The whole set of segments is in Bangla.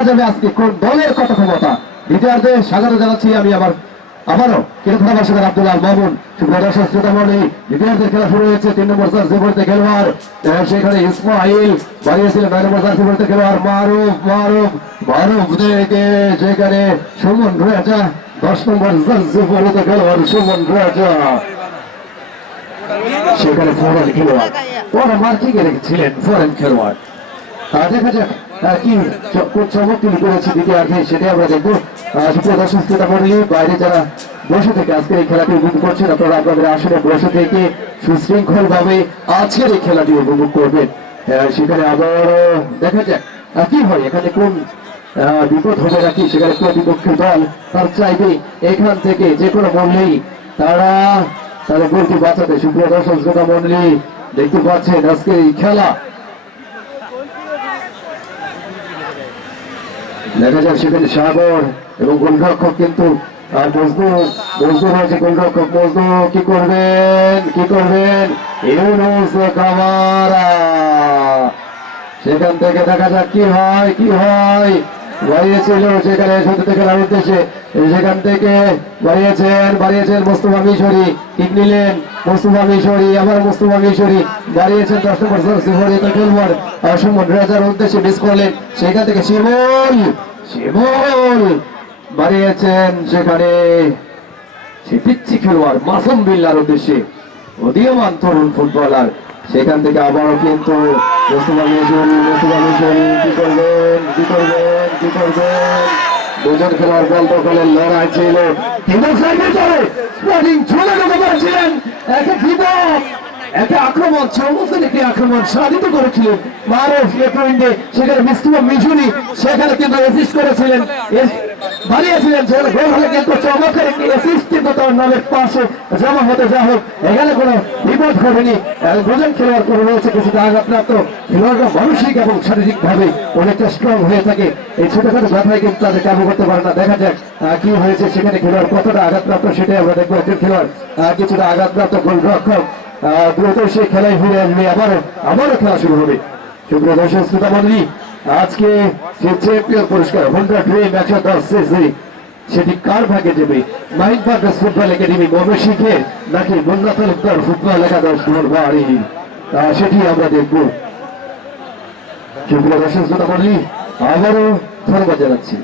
যাবে আজকে কোন দলের কত ক্ষমতা। দ্বিতীয়ার্ধে স্বাগত জানাচ্ছি আমি আবারও ক্রীড়া আব্দুল আল মামুন। সুপ্রদর্শক শ্রোতামণ্ডলী, দ্বিতীয়ার্ধের খেলা শুরু হয়েছে। 3 নম্বর জার্সি পরিতে খেলোয়াড় সেখানে ইসমাইল বাড়িয়েছিলেন। 9 নম্বর জার্সি পরিতে খেলোয়াড় মারুফ থেকে সেখানে সুমন রাজা। 10 নম্বর জার্সি পরিতে খেলোয়াড় সুমন রাজা সেখানে ফরেন খেলোয়াড়। ওরা মার্কিং এ রেখেছিলেন ফরেন খেলোয়াড়। দেখা যাক কি চমক তিনি করেছে দ্বিতীয়ার্ধে, সেটাই আমরা দেখবো। সুপ্রদর্শক শ্রোতামণ্ডলী, বাইরে যারা বসে থেকে আজকের এই খেলাটি উপভোগ করছেন, আপনারা আপনাদের আসলে বসে থেকে সুশৃঙ্খল ভাবে আজকের এই খেলাটি উপভোগ করবেন। সেখানে আবার দেখা যাক কি হয়, এখানে কোন বিপদ হবে নাকি। সেখানে প্রতিপক্ষের দল তার চাইবে এখান থেকে যে কোনো মূল্যেই তারা তাদের গোলটি বাঁচাতে। সুপ্রদর্শক শ্রোতামণ্ডলী, দেখতে পাচ্ছেন আজকের এই খেলা। দেখা যাক সেখানে সাগর এবং গোলরক্ষক কিন্তু মজদুর হয়েছে। গোলরক্ষক মজদুর কি করবেন ইউনুস কামারা। সেখান থেকে দেখা যাক কি হয়। বাড়িয়েছিল সেখানে সত্যি খেলার উদ্দেশ্যে, সেখান থেকে বাড়িয়েছেন মোস্তফা মিশরি। কিক নিলেন মোস্তফা মিশরি, আবার মোস্তফা মিশরি বাড়িয়েছেন। 10 নম্বর জার্সি পরিহিত খেলোয়াড় সুমন রাজার উদ্দেশ্যে মিস করলেন। সেখান থেকে শিমুল বাড়িয়েছেন সেখানে সে পিচ্ছি খেলোয়াড় মাসুম বিল্লার উদ্দেশ্যে, উদীয়মান তরুণ ফুটবলার। সেখান থেকে আবারও কিন্তু মোস্তফা মিশরি কি করবেন। দুজন খেলোয়াড় বল দখলের লড়াই ছিল। একে আক্রমণ আক্রমণ সাধিত করেছিলেন মারুফ পয়েন্টে। সেখানে মোস্তফা মিশরি সেখানে কিন্তু অ্যাসিস্ট করেছিলেন, বাড়িয়েছিলেন। সেখানে গোল হলে কিন্তু চমৎকার একটি অ্যাসিস্ট কিন্তু তার নামের পাশে জমা হতে যা হোক, এখানে কোনো বিপদ ঘটেনি। দুজন খেলোয়াড় করে রয়েছে কিছুটা আঘাতপ্রাপ্ত। খেলোয়াড়রা মানসিক এবং শারীরিক ভাবে অনেকটা স্ট্রং হয়ে থাকে, এই ছোটখাটো ব্যথায় কিন্তু তাদের কাবু করতে পারে না। দেখা যাক কি হয়েছে সেখানে, খেলোয়াড় কতটা আঘাতপ্রাপ্ত সেটাই আমরা দেখবো। একজন খেলোয়াড় কিছুটা আঘাতপ্রাপ্ত, গোলরক্ষক দ্রুত সেই খেলায় ফিরে আসবে। আবারও খেলা শুরু হবে। সুপ্রদর্শক শ্রোতামণ্ডলী, আজকে যে চ্যাম্পিয়ন পুরস্কার হোন্ডা ড্রিম 110 সিসি সেটি কার ভাগে যাবে? মাইন্ড পারপাস ফুটবল একাডেমি ময়মনসিংহে নাকি মুন্না তালুকদার ফুটবল একাদশ ধনবাড়ি, সেটি আমরা দেখবো। সুপ্রদর্শক শ্রোতামণ্ডলী, আবারও ধন্যবাদ জানাচ্ছি।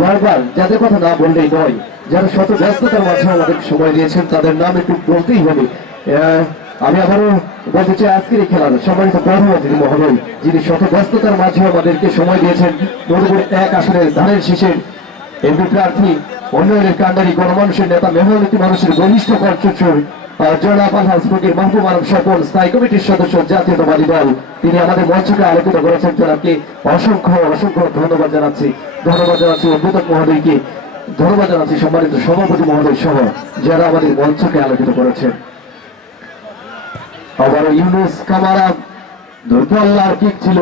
বারবার যাদের কথা না বললেই নয়, যারা শত ব্যস্ততার মাঝে আমাদের সময় দিয়েছেন তাদের নাম একটু বলতেই হবে। আমি আবারও বলতে চাই, আজকের এই খেলার সম্মানিত প্রধান অতিথি মহোদয়, যিনি শত ব্যস্ততার মাঝে আমাদেরকে সময় দিয়েছেন, মধুপুর 1 আসনের ধানের শীষের এমপি প্রার্থী, উন্নয়নের কান্ডারি, গণমানুষের নেতা, মেহনতি মানুষের ঘনিষ্ঠ কণ্ঠস্বর জনাব আলহাজ ফকির মাহবুব আলম স্বপন, স্থায়ী কমিটির সদস্য, জাতীয়তাবাদী দল, তিনি আমাদের মঞ্চকে আলোকিত করেছেন। জনাবকে অসংখ্য ধন্যবাদ জানাচ্ছি। অভিযোগ মহোদয়কে ধন্যবাদ জানাচ্ছি, সম্মানিত সভাপতি মহোদয় সহ যারা আমাদের মঞ্চকে আলোকিত করেছেন। আবারও ইউনুস কামারা, দুর্বল্লার কিক ছিল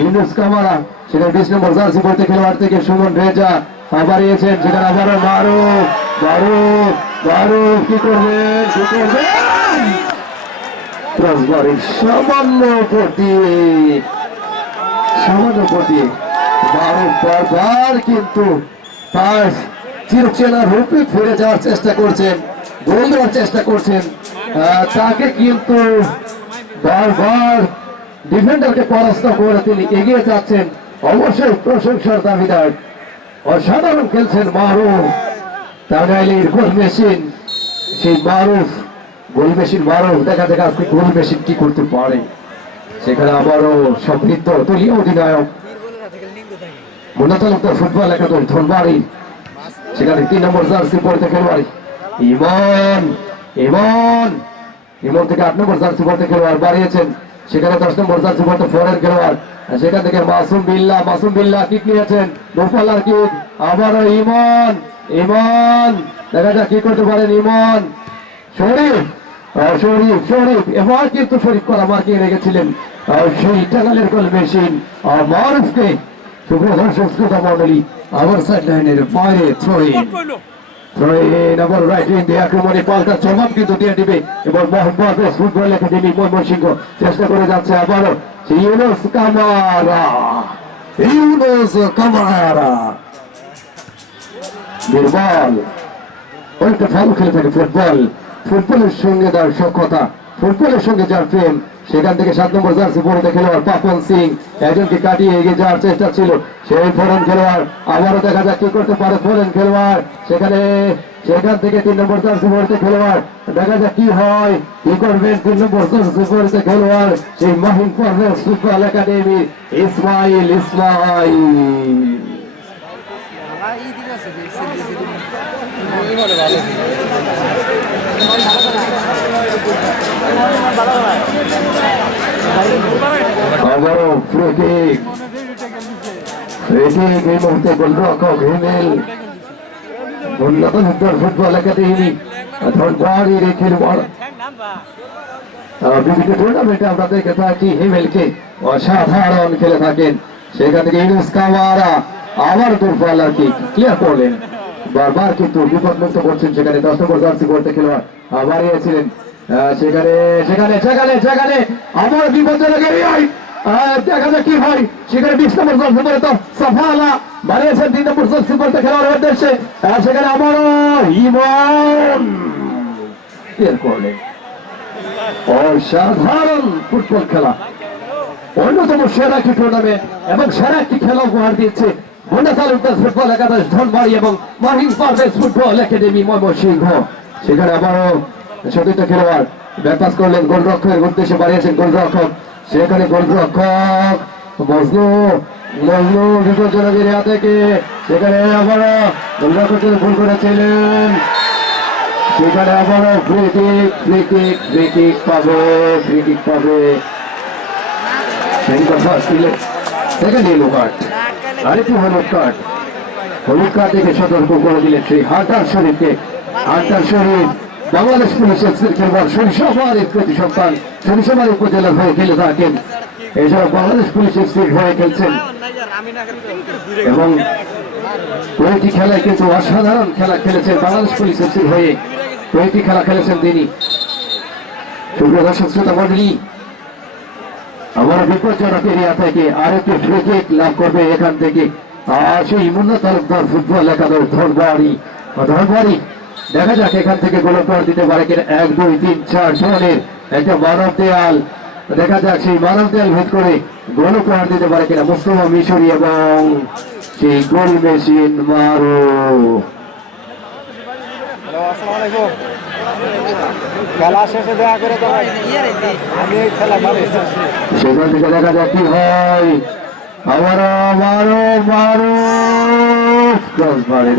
ইউনুস কামারা। সেখানে 20 নম্বর জার্সি পরিহিত খেলোয়াড় থেকে সুমন রেজা বাড়িয়েছেন। সেখানে আবারও মারুফ কি করবেন সামান্য উপর দিয়ে মারুফ বারবার কিন্তু তার চিরচেনা রূপে ফিরে যাওয়ার চেষ্টা করছেন, গোল দেওয়ার চেষ্টা করছেন। তাকে কিন্তু বারবার ডিফেন্ডারকে পরাস্ত করে তিনি এগিয়ে যাচ্ছেন। অবশ্যই প্রশংসার দাবিদার, অসাধারণ খেলছেন মারুফ। টাঙ্গাইলের গোল মেশিন, সেই মারুফ দেখা যাক আজকে গোল মেশিন কি করতে পারে। সেখানে আবারও সমৃদ্ধ দলীয় অধিনায়ক মুন্না তালুকদার ফুটবল একাদশ ধনবাড়ি। সেখানে 3 নম্বর জার্সি পরিহিত খেলোয়াড় ইমন থেকে 8 নম্বর জার্সি পরিহিত খেলোয়াড় বাড়িয়েছেন। সেখানে 10 নম্বর জার্সি পরিহিত ফরেন খেলোয়াড়, সেখান থেকে মাসুম বিল্লাহ কিক নিয়েছেন। দূরপাল্লার কিক, আবারও ইমন দেখা যাক কি করতে পারেন ইমন। শরীফ এবার কিন্তু শরীফ করা মার্কিয়ে রেখেছিলেন সেই টাঙ্গাইলের গোল মেশিন মারুফকে। সুপ্রদর্শক শ্রোতামণ্ডলী, আবার সাইড লাইনের বাইরে আবার রাইট উইং দিয়ে আক্রমণে পাল্টা জবাব কিন্তু দিয়ে দিবে এবং মোহাম্মদ ফুটবল একাডেমি ময়মনসিংহ চেষ্টা করে যাচ্ছে। আবারও ইউনুস কামারা ইউনুস কামারা দুর্বল অনেকটা ভালো খেলে থাকে ফুটবল। ফুটবলের সঙ্গে তার সক্ষতা, ফুটবলের সঙ্গে যার প্রেম, সেখান থেকে 7 নম্বর জার্সি পরে খেলোয়াড় পাপন সিং একজনকে কাটিয়ে এগিয়ে যাওয়ার চেষ্টা ছিল, সেই ফরেন খেলোয়াড়। আবারও দেখা যাক কি করতে পারে ফরেন খেলোয়াড়, সেখান থেকে 3 নম্বর জার্সি পরে খেলোয়াড়। দেখা যাক কি হয়, কি করবেন 3 নম্বর জার্সি পরে খেলোয়াড়, সেই মাহিন পারভেজ ফুটবল একাডেমি ইসমাইল। আবারও ফ্রি কিক এই মুহূর্তে গোলরক্ষক হিমেল উন্নত ফুটবল একাডেমি ধনবাড়ির এই খেলোয়াড়। বিভিন্ন টুর্নামেন্টে আমরা দেখে থাকি হিমেলকে অসাধারণ খেলে থাকেন। সেখান থেকে ইউনুস কামারা আবার দুর্বল আর কি ক্লিয়ার করলেন, বারবার কিন্তু বিপদমুক্ত করছেন। সেখানে 10 নম্বর জার্সি পড়তে খেলোয়াড় বাড়িয়েছিলেন, সেখানে আমার বিপজ্জনক এরিয়ায় দেখা যাক কি হয়। সেখানে 20 নম্বর জার্সি পরে তো সাফালা বাড়িয়েছেন 3 নম্বর জার্সি পড়তে খেলোয়াড়ের উদ্দেশ্যে, সেখানে আবারও ইমন ক্লিয়ার করলেন। অসাধারণ ফুটবল খেলা, অন্যতম সেরা একটি টুর্নামেন্ট এবং সেরা একটি খেলা উপহার দিচ্ছে বন্যা তালুকদার ফুটবল একাদশ ধনবাড়ি এবং মাহিন পারভেজ ফুটবল একাডেমি ময়মনসিংহ। সেখানে আবারও সতীর্থ খেলোয়াড় ব্যাকপাস করলেন, গোলরক্ষকের উদ্দেশ্যে বাড়িয়েছেন গোলরক্ষক, সেখানে গোলরক্ষক মজনু বিপজ্জনক এরিয়া থেকে সেখানে আবারও গোলরক্ষক ভুল করেছিলেন, সেখানে আবারও ফ্রি কিক পাবে সেকেন্ড ইয়েলো কার্ড, আরেকটি হলুদ কার্ড দেখে সতর্ক করে দিলেন সেই হান্টার শরীফকে। হান্টার শরীফ বাংলাদেশ পুলিশ এফসির খেলোয়াড়, সরিষাবাড়ির প্রতি সন্তান, সরিষাবাড়ি উপজেলার হয়ে খেলে থাকেন, এছাড়া বাংলাদেশ পুলিশ এফসির হয়ে খেলছেন এবং কয়েকটি খেলায় কিন্তু অসাধারণ খেলা খেলেছেন বাংলাদেশ পুলিশ এফসির হয়ে, কয়েকটি খেলা খেলেছেন তিনি। সুপ্রিয় দর্শক শ্রোতা মণ্ডলী, আমার বিপজ্জনক এরিয়া থেকে আরেকটি ফ্রি কিক লাভ করবে এখান থেকে সেই মুন্না তালুকদার ফুটবল একাদশ ধনবাড়ি। দেখা যাক এখান থেকে গোল উপহার দিতে পারে কিনা। 1 2 3 4 জনের একটা মানব দেয়াল, দেখা যাক সেই মানব দেয়াল ভেদ করে গোল উপহার দিতে পারে কিনা মুস্তফা মিশরি এবং সেই গোল মেশিন মারো। খেলা শেষে দেখা করে আমি এই খেলা সেখান থেকে দেখা যাক কি হয়। ক্রসবারের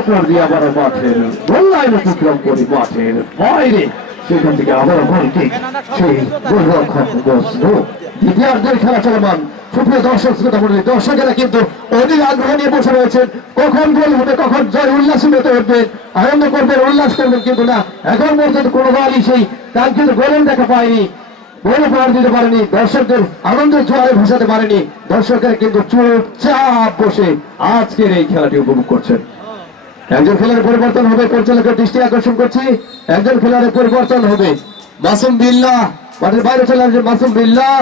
উপর দিয়ে আবারও মাঠের গোল লাইন অতিক্রম করে মাঠের বাইরে, সেখান থেকে আবারও গোল কিক, সেই গোলরক্ষক বসলো। দ্বিতীয়ার্ধের খেলা চলমান। সুপ্রিয় দর্শক শ্রোতা মণ্ডলী, দর্শকেরা কিন্তু অধিক আগ্রহ নিয়ে বসে রয়েছেন, কখন গোল হবে, কখন জয় উল্লাসে মেতে উঠবেন, আনন্দ করবেন, উল্লাস করবেন, কিন্তু না, এখন পর্যন্ত কোনো দলই সেই কাঙ্ক্ষিত গোলের দেখা পায়নি, গোল উপহার দিতে পারেনি, দর্শকদের আনন্দের জোয়ারে ভাসাতে পারেনি। দর্শকেরা কিন্তু চুপচাপ বসে আজকের এই খেলাটি উপভোগ করছেন। একজন খেলোয়াড়ের পরিবর্তন হবে, পরিচালকের দৃষ্টি আকর্ষণ করছি, একজন খেলোয়াড়ের পরিবর্তন হবে। মাসুম বিল্লাহ মাঠের বাইরে চলে আসবে, মাসুম বিল্লাহ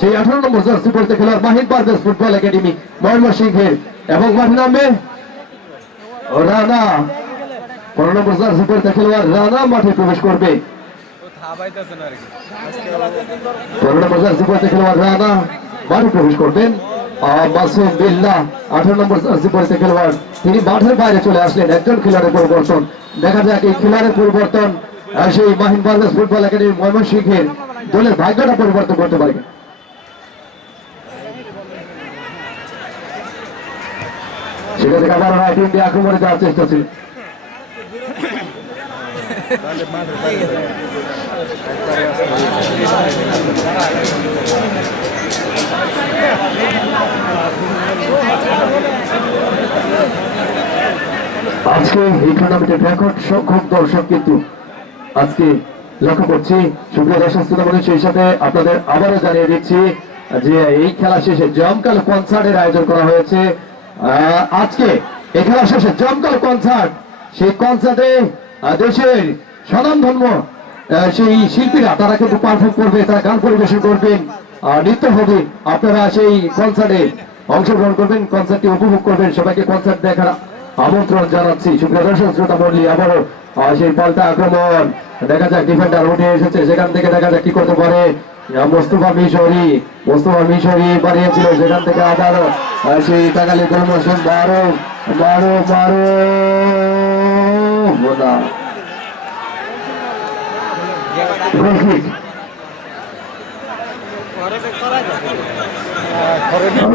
সেই 18 নম্বর জার্সি পড়তে খেলোয়াড় মাহিন পারভেজ ফুটবল একাডেমি ময়মনসিংহের, এবং মাঠে নামবে রানা 15 নম্বর জার্সি পড়তে খেলোয়াড় রানা মাঠে প্রবেশ করবে। 15 নম্বর জার্সি পড়তে খেলোয়াড় রানা মাঠে প্রবেশ করবেন। মাসুম বিল্লাহ 18 নম্বর জার্সি পড়তে খেলোয়াড়, তিনি মাঠের বাইরে চলে আসলেন। একজন খেলোয়াড়ের পরিবর্তন, দেখা যাক এই খেলোয়াড়ের পরিবর্তন সেই মাহিন পারভেজ ফুটবল একাডেমি ময়মনসিংহের দলের ভাগ্যটা পরিবর্তন করতে পারে। সেটা থেকে আবার রাইট ইন্ডিয়া আক্রমণে যাওয়ার চেষ্টা ছিল। আজকে এই টুর্নামেন্টের রেকর্ড সংখ্যক দর্শক কিন্তু আজকে লক্ষ্য করছি। সুপ্রিয় দর্শক শ্রোতা মণ্ডলী, সেই সাথে আপনাদের আবারও জানিয়ে দিচ্ছি যে এই খেলা শেষে জমকাল কনসার্টের আয়োজন করা হয়েছে। আজকে এই খেলা শেষে জমকাল কনসার্ট, সেই কনসার্টে দেশের স্বনামধন্য সেই শিল্পীরা তারা কিন্তু পারফর্ম করবে, তারা গান পরিবেশন করবেন। নিত্য হবে আপনারা সেই কনসার্টে অংশগ্রহণ করবেন, কনসার্টটি উপভোগ করবেন। সবাইকে কনসার্ট দেখার আমন্ত্রণ জানাচ্ছি। সুপ্রিয় দর্শক শ্রোতা মণ্ডলী, আবারও সেই পাল্টা আক্রমণ, দেখা যাক ডিফেন্ডার উঠে এসেছে, সেখান থেকে দেখা যাক কি করতে পারে মোস্তফা মিশরি বাড়িয়েছিল, সেখান থেকে আবার সেই তাকালি গোলমোশন মারো মারো মারো বোনা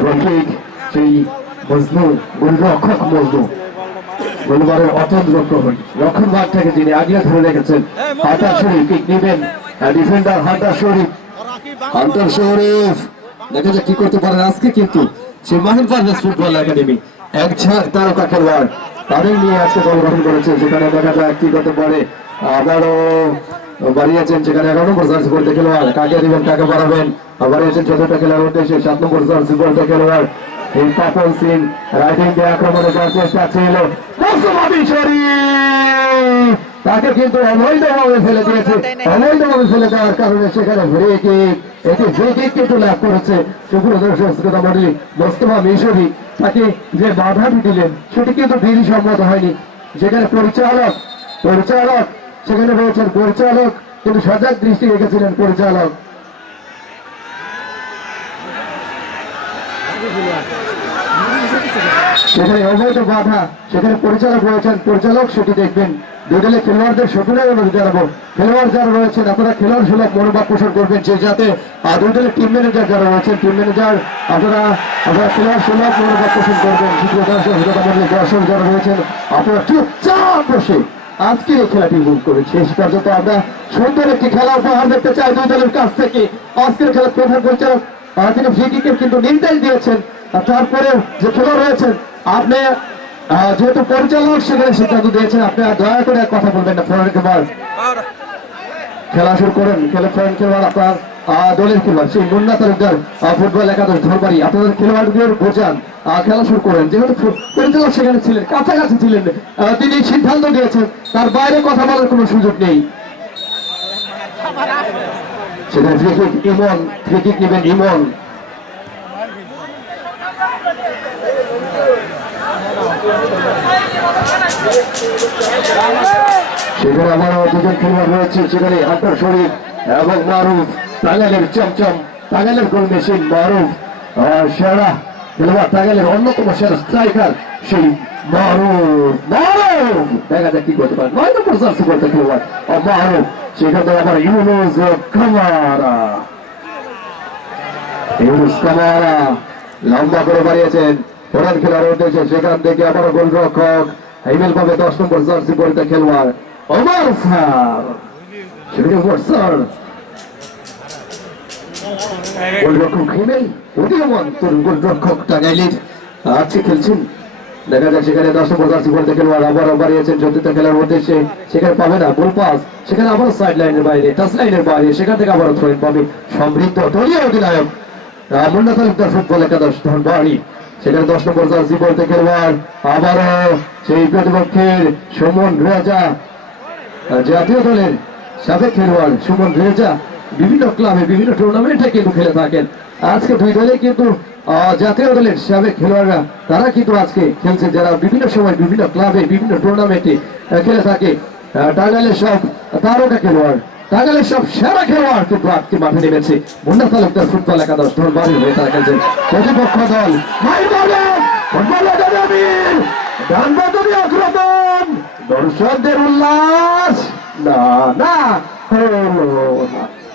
রফিক সেই মজনু গোলরক্ষক মজনু গোলবারের অতন্ত্র প্রহরী রক্ষণ ভাগ থেকে যিনি আগিয়ে ধরে রেখেছেন হান্টার শরীফ কিক নেবেন ডিফেন্ডার হান্টার শরীফ দেখা যাক কি করতে পারেন আজকে। কিন্তু সেই মাহিন পারভেজ ফুটবল একাডেমি এক ঝাঁক তারকা খেলোয়াড় তাদের নিয়ে আজকে দল গঠন করেছে, সেখানে দেখা যাক কি করতে পারে। আবারও বাড়িয়েছেন সেখানে 11 নম্বর জার্সি পড়তে খেলোয়াড়, কাকে দিবেন কাকে বাড়াবেন, বাড়িয়েছেন 14টা খেলোয়াড় উদ্দেশ্যে 7 নম্বর জার্সি পড়তে খেলোয়াড় এই পাপন সিং রাইটিং দিয়ে আক্রমণে যাওয়ার চেষ্টা ছিল, তাকে কিন্তু অবৈধভাবে ফেলে দিয়েছে। অবৈধভাবে ফেলে দেওয়ার কারণে সেখানে এটি ফ্রি কিক কিন্তু লাভ করেছে। সুপ্রিয় দর্শক শ্রোতা মণ্ডলী, মোস্তফা মিশরি তাকে যে বাধাটি দিলেন সেটি কিন্তু বিধিসম্মত হয়নি। যেখানে পরিচালক সেখানে রয়েছেন পরিচালক, কিন্তু সজাগ দৃষ্টি রেখেছিলেন পরিচালক। সেখানে অবৈধ বাধা, সেখানে পরিচালক রয়েছেন, পরিচালক সেটি দেখবেন। দুই দলের খেলোয়াড়দের সকলের অনুরোধ জানাবো, খেলোয়াড় যারা রয়েছেন আপনারা খেলোয়াড় সুলভ মনোভাব পোষণ করবেন, সেই যাতে দুই দলের টিম ম্যানেজার যারা রয়েছেন, টিম ম্যানেজার আপনারা খেলোয়াড় সুলভ মনোভাব পোষণ করবেন। দর্শক যারা রয়েছেন আপনারা চুপচাপ বসে আজকে এই খেলাটি উপভোগ করে শেষ পর্যন্ত আমরা সুন্দর একটি খেলা উপহার দেখতে চাই দুই দলের কাছ থেকে। আজকের খেলার প্রধান পরিচালক তিনি ফ্রি কিকের কিন্তু নির্দেশ দিয়েছেন, তারপরে যে খেলোয়াড় রয়েছেন আপনি যেহেতু পরিচালক সেখানে সিদ্ধান্ত দিয়েছেন, আপনি দয়া করে কথা বলবেন না। খেলা শুরু করেন, খেলোয়াড় আপনার দলের খেলোয়াড় সেই মুন্না তালুকদার ফুটবল একাদশ ধরবাড়ি আপনাদের খেলোয়াড়দের বোঝান, খেলা শুরু করেন। যেহেতু পরিচালক সেখানে ছিলেন, কাছাকাছি ছিলেন, তিনি সিদ্ধান্ত দিয়েছেন, তার বাইরে কথা বলার কোনো সুযোগ নেই। সেখানে ফ্রি কিক নেবেন ইমন। সেখানে আবারও দুজন খেলোয়াড় রয়েছে, সেখানে হান্টার শরীফ এবং মারুফ, টাঙ্গাইলের চমচম, টাঙ্গাইলের গোল মেশিন মারুফ, সেরা খেলোয়াড় টাঙ্গাইলের অন্যতম সেরা স্ট্রাইকার সেই মারুফ। দেখা যাক কি করতে পারে 9 নম্বর জার্সি পড়তে খেলোয়াড় মারুফ। সেখানে আবার ইউনুস কামারা লম্বা করে বাড়িয়েছেন প্রধান খেলোয়াড় উঠেছে, সেখান থেকে আবার গোলরক্ষক হিমেল পাবে 10 নম্বর জার্সি পড়তে খেলোয়াড় ওমর স্যার। গোলরক্ষক হিমেল উদীয়মান তরুণ গোলরক্ষক টাঙ্গাইলের আজকে খেলছেন। দেখা যায় সেখানে 10 নম্বর জার্সি পড়তে খেলোয়াড় আবারও বাড়িয়েছেন 14টা খেলার উদ্দেশ্যে, সেখানে পাবে না গোল পাস, সেখানে আবারও সাইড লাইনের বাইরে টাচ লাইনের বাইরে, সেখান থেকে আবারও থ্রোইন পাবে সমৃদ্ধ দলীয় অধিনায়ক মুন্না তালুকদার ফুটবল একাদশ ধনবাড়ি। সেখানে 10 নম্বর জার্সি পড়তে খেলোয়াড় আবারও সেই প্রতিপক্ষের সুমন রেজা, জাতীয় দলের সাবেক খেলোয়াড় সুমন রেজা বিভিন্ন ক্লাবে বিভিন্ন টুর্নামেন্টে কিন্তু খেলে থাকেন। আজকে দুই দলে কিন্তু জাতীয় দলের সাবেক খেলোয়াড়রা তারা কিন্তু আজকে খেলছে, যারা বিভিন্ন সময় বিভিন্ন ক্লাবে বিভিন্ন টুর্নামেন্টে খেলে থাকে। টাঙ্গাইলের সব তারকা খেলোয়াড়, টাঙ্গাইলের সব সেরা খেলোয়াড় কিন্তু আজকে মাঠে নেমেছে। মুন্না তালুকদার ফুটবল একাদশ ধনবাড়ি হয়ে তারা খেলছেন। প্রতিপক্ষ দল আক্রমণ, দর্শকদের উল্লাস না না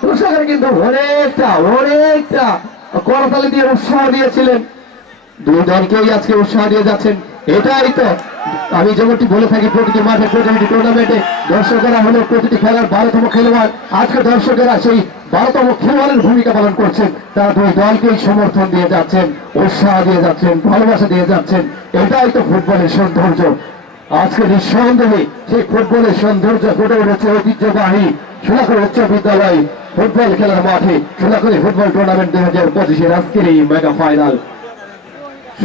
দর্শকের কিন্তু অনেকটা করতালি দিয়ে উৎসাহ দিয়েছিলেন, দুই দলকেই আজকে উৎসাহ দিয়ে যাচ্ছেন। এটাই তো আমি যেমনটি বলে থাকি, প্রতিটি মাঠে প্রতিটি টুর্নামেন্টে দর্শকেরা হলো প্রতিটি খেলার 12তম খেলোয়াড়। আজকে দর্শকেরা সেই 12তম খেলোয়াড়ের ভূমিকা পালন করছেন, তারা দুই দলকেই সমর্থন দিয়ে যাচ্ছেন, উৎসাহ দিয়ে যাচ্ছেন, ভালোবাসা দিয়ে যাচ্ছেন। এটাই তো ফুটবলের সৌন্দর্য। আজকে নিঃসন্দেহে সেই ফুটবলের সৌন্দর্য ফুটে উঠেছে ঐতিহ্যবাহী সোনাখালী উচ্চ বিদ্যালয় ফুটবল খেলার মাঠে। সোনাখালী ফুটবল টুর্নামেন্ট 2025 আজকের এই মেগা ফাইনাল,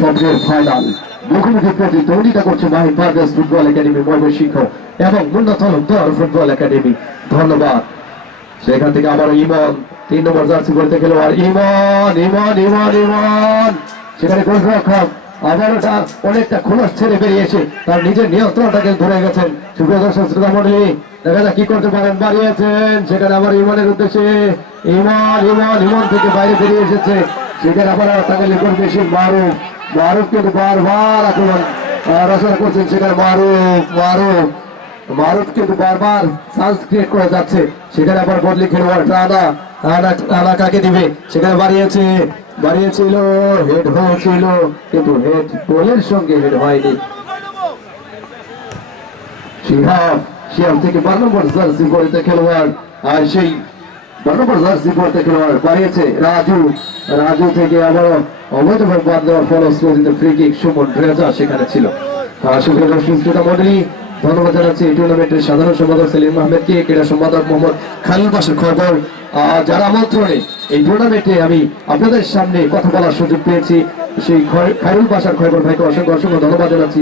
সবচেয়ে ফাইনাল মুখোমুখি প্রতিদ্বন্দ্বিতা করছে মাহিন পারভেজ ফুটবল একাডেমি ময়মনসিংহ এবং মুন্না তালুকদার ফুটবল একাডেমি। ধন্যবাদ। সেখান থেকে আবারও ইমন 3 নম্বর জার্সি পরিতে খেলোয়াড় ইমন ইমন ইমন ইমন সেখানে গোলরক্ষক আবারও অনেকটা খোলস ছেড়ে বেরিয়েছে, তার নিজের নিয়ন্ত্রণটাকে ধরে গেছেন। সুপ্রিয় দর্শক শ্রোতা মন্ডলী, দেখা যাক কি করতে পারেন। বাড়িয়েছেন সেখানে আবার ইমনের উদ্দেশ্যে, ইমন ইমন ইমন থেকে বাইরে বেরিয়ে এসেছে, সেখানে আবার টাঙ্গাইলের বেশি মারুফ, মারুফ কিন্তু বারবার আক্রমণ রচনা করছেন। সেখানে মারুফ কিন্তু বারবার চান্স ক্রিয়েট করে যাচ্ছে, সেখানে আবার বদলি খেলোয়াড় রানা কাকে দিবে, সেখানে বাড়িয়েছিল, হেড হয়েছিল কিন্তু হেড বলের সঙ্গে হেড হয়নি। শিহাব থেকে 12 নম্বর জার্সি পরিতে খেলোয়াড়, আর সেই 12 নম্বর জার্সি পরিতে খেলোয়াড় বাড়িয়েছে রাজু থেকে আবার অবৈধভাবে বাদ দেওয়ার ফলশ্রুতিতে ফ্রি কিক সুমন রেজা সেখানে ছিল। সুপ্রিয় দর্শক শ্রোতা মণ্ডলী, ধন্যবাদ জানাচ্ছি এই টুর্নামেন্টের সাধারণ সম্পাদক সেলিম আহমেদকে, ক্রীড়া সম্পাদক মোহাম্মদ খালিল বাসার খবর, যারা আমন্ত্রণে এই টুর্নামেন্টে আমি আপনাদের সামনে কথা বলার সুযোগ পেয়েছি, সেই খায়রুল বাসার খবর ভাইকে অসংখ্য ধন্যবাদ জানাচ্ছি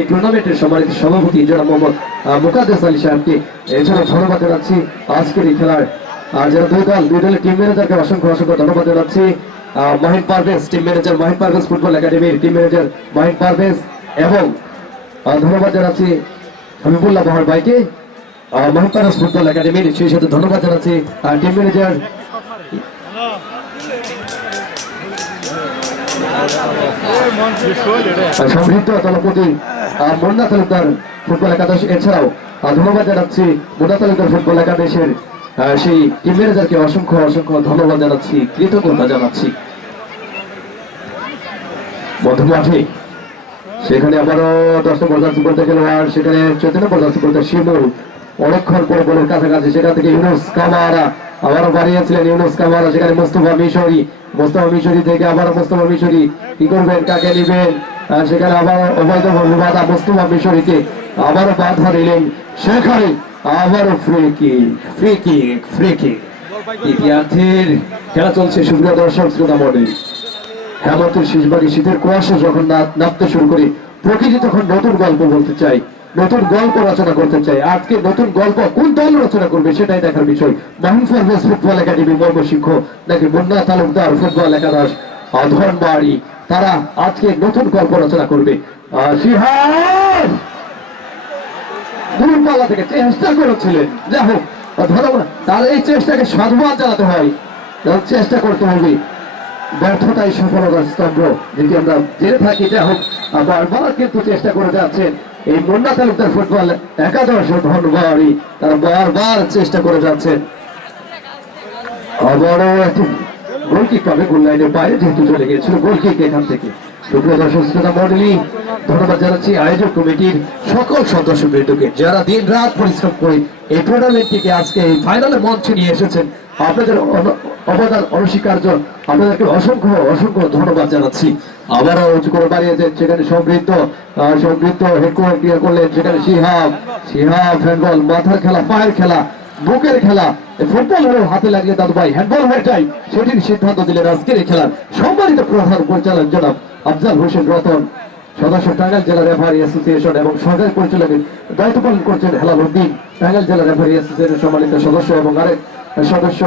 এই টুর্নামেন্টের সম্মানিত সভাপতি যারা মোহাম্মদ মুকাদ্দেস আলী সাহেবকে, এছাড়া ধন্যবাদ জানাচ্ছি আজকের এই খেলার যারা দুই দলের টিম ম্যানেজারকে অসংখ্য ধন্যবাদ জানাচ্ছি। Mahin Parvez, team manager Mahin Parvez football একাডেমির টিম ম্যানেজার মাহিন পারভেজ, এবং ধন্যবাদ জানাচ্ছি হাবিবুল্লাহ বহর ভাইকে মাহিন পারভেজ ফুটবল একাডেমির, সেই সাথে ধন্যবাদ জানাচ্ছি টিম ম্যানেজার সমৃদ্ধ দলপতি মুন্না তালুকদার ফুটবল একাদশ, এছাড়াও ধন্যবাদ জানাচ্ছি মুন্না তালুকদার ফুটবল একাদশের সেই টিম ম্যানেজারকে অসংখ্য ধন্যবাদ জানাচ্ছি, কৃতজ্ঞতা জানাচ্ছি। মধ্যমাঠে সেখানে আবারও 10 নম্বর জার্সি পরিতে খেলোয়াড়, সেখানে 14 নম্বর জার্সি পরিতে শিমুল অনেকক্ষণ পরে গোলের কাছাকাছি, সেখান থেকে ইউনুস কামারা আবারও বাড়িয়েছিলেন, সেখানে মোস্তফা মিশরি থেকে আবার মোস্তফা মিশরি কি করবেন, কাকে নিবেন, সেখানে আবার অবৈধভাবে বাধা মোস্তফা মিশরিকে আবারও বাধা দিলেন, সেখানে আবারও ফ্রি কিক ইতিহাসের খেলা চলছে। সুপ্রিয় দর্শক শ্রোতা মণ্ডলী, হেমন্তের শেষভাগে শীতের কুয়াশা যখন নামতে শুরু করে, প্রকৃতি তখন নতুন গল্প বলতে চাই, নতুন গল্প রচনা করতে চাই। আজকে নতুন গল্প কোন দল রচনা করবে সেটাই দেখার বিষয়। মাহিন পারভেজ ফুটবল একাডেমি মর্মশিক্ষক নাকি মুন্না তালুকদার ফুটবল একাদশ ধনবাড়ি, তারা আজকে নতুন গল্প রচনা করবে। শিহাব দূরপাল্লা থেকে চেষ্টা করেছিলেন, যাই হোক ধন্যবাদ, তার এই চেষ্টাকে সাধুবাদ জানাতে হয়, চেষ্টা করতে হবে। ব্যর্থতাই সফলতার স্তম্ভ, যদি আমরা জেনে থাকি, যাই হোক বারবার কিন্তু চেষ্টা করে যাচ্ছেন এই মুন্না তালুকদার ফুটবল একাদশ ধনবাড়ি, তারা বারবার চেষ্টা করে যাচ্ছেন। আবারও একটি গোলকিক পাবে, গোল লাইনের বাইরে যেহেতু চলে গিয়েছিল গোলকিক এখান থেকে। সুপ্রিয় দর্শক শ্রোতা মণ্ডলী, ধন্যবাদ জানাচ্ছি আয়োজক কমিটির সকল সদস্যবৃন্দকে, যারা দিন রাত পরিশ্রম করে এই টুর্নামেন্টটিকে আজকে এই ফাইনালের মঞ্চে নিয়ে এসেছেন। আপনাদের অবদান অনস্বীকার্য, আপনাদেরকে অসংখ্য ধন্যবাদ জানাচ্ছি। আবারও উঁচু করে বাড়িয়েছেন, সেখানে সমৃদ্ধ হেডকোয়ার্টার ক্রিয়া করলেন, সেখানে শিহাব হ্যান্ডবল, মাথার খেলা, পায়ের খেলা, বুকের খেলা, ফুটবল হলেও হাতে লাগিয়ে দাদু ভাই হ্যান্ডবল হয়ে যায়, সেটির সিদ্ধান্ত দিলেন আজকের এই খেলার সম্মানিত প্রধান পরিচালক জনাব আফজাল হোসেন রতন, সদস্য টাঙ্গাইল জেলা রেফারি অ্যাসোসিয়েশন এবং সহকারী পরিচালকের দায়িত্ব পালন করছেন হেলাল উদ্দিন, টাঙ্গাইল জেলা রেফারি অ্যাসোসিয়েশনের সম্মানিত সদস্য, এবং আরেক সদস্য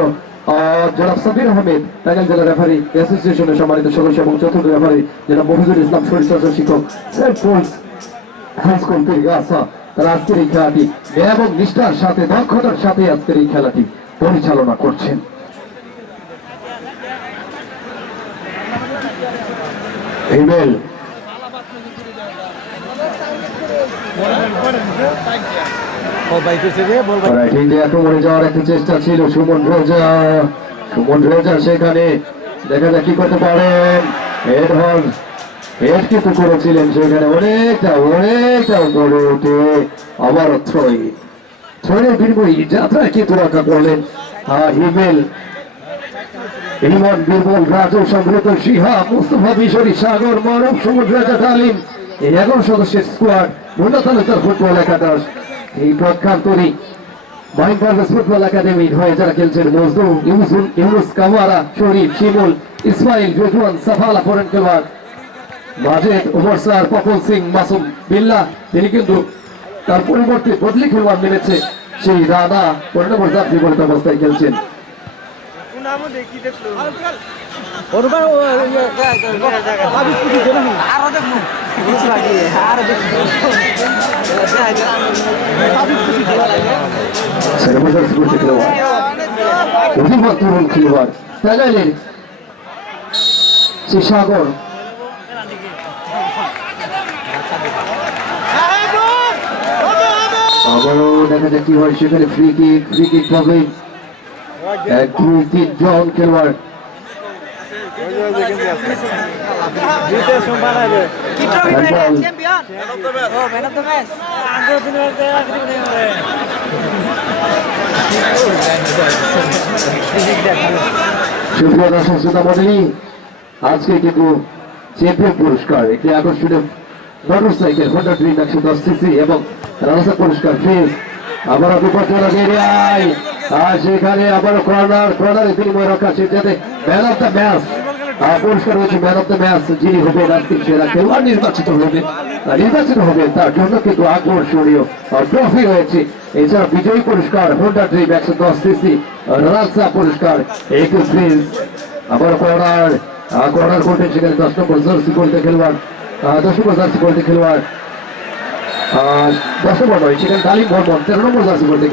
জনাব সাবির আহমেদ, টাঙ্গাইল জেলা রেফারি অ্যাসোসিয়েশনের সম্মানিত সদস্য, এবং চতুর্থ রেফারি জনাব মফিজুল ইসলাম শরীরচর্চা শিক্ষক Saint Paul's High school Pirgachha, তারা আজকের এই খেলাটি এবং নিষ্ঠার সাথে, দক্ষতার সাথে আজকের এই খেলাটি পরিচালনা করছেন। ইমেল আক্রমণে যাওয়ার একটা চেষ্টা ছিল সুমন রেজা, সেখানে দেখা যাক কি করতে পারেন। হেড কিন্তু করেছিলেন, সেখানে অনেকটা উপরে উঠে আবার থ্রোয়ের বিনিময়ে যাত্রায় কিন্তু রক্ষা করলেন ইমন, বীরবল, রাজু, সমৃদ্ধ, শিহাব, মুস্তফা মিশরি, সাগর, মারুফ, সমুদ্র তালিম, এই 11 সদস্যের স্কোয়াড মুন্না তালুকদার ফুটবল একাদশ। এই প্রখ্যাতরি মাহিন পারভেজ ফুটবল একাডেমির হয়ে যারা খেলছেন মজদুম, ইউনুস কামারা, শরীফ, শিমুল, ইসমাইল, রেজওয়ান, সাফালা, ফরেন খেলোয়াড় মাজেদ, ওমর স্যার, পপল সিং, মাসুম বিল্লাহ, তিনি কিন্তু তার পরিবর্তে বদলি খেলোয়াড় নেমেছে সেই রানা 15 নম্বর জার্সি পরিহিত অবস্থায় খেলছেন। সর্বশেষ করতে খেলোয়াড় অভিমত তরুণ খেলোয়াড় টাঙ্গাইলের সাগর আবারও দেখা যাক কি হয় সেখানে ফ্রি কিক পাবে 1-2-3 জন খেলোয়াড় সুপ্রিয় দর্শক শ্রোতা মণ্ডলী, আজকে কিন্তু চ্যাম্পিয়ন পুরস্কার একটি আকর্ষণীয় মোটরসাইকেল হোন্ডা ড্রিম 110 সিসি এবং রাস্তা পুরস্কার ফিজ আবারও বিপজ্জনক এরিয়ায় আর সেখানে আবারও কর্নারের বিনিময় রক্ষা সেটাতে ম্যান অফ দ্য ম্যাচ পুরস্কার রয়েছে ম্যান অফ দ্য ম্যাচ যিনি হবে আজকের সেরা খেলোয়াড় নির্বাচিত হবে তার জন্য কিন্তু আকর্ষণীয় ট্রফি রয়েছে। এছাড়া বিজয়ী পুরস্কার হোন্ডা ড্রিম 110 সিসি রাস্তা পুরস্কার একটু ফিজ আবার কর্নার করবেন সেখানে 10 নম্বর জার্সি পরিতে খেলোয়াড় 10 নম্বর জার্সি পরিতে খেলোয়াড় 10 নম্বর নয় সেখানে তালিম ভ্রমণ 13 নম্বর জার্সি পরিতে